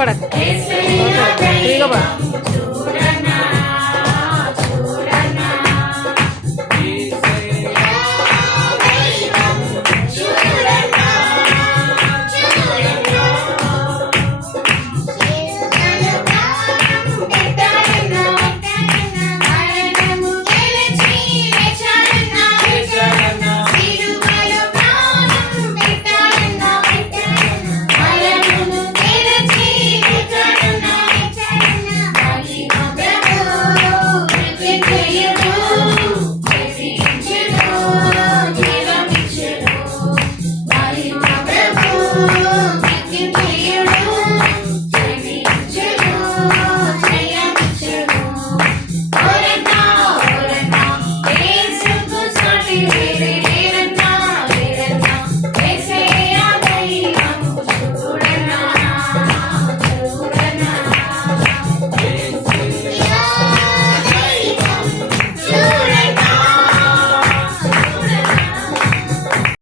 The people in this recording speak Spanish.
para acá. Para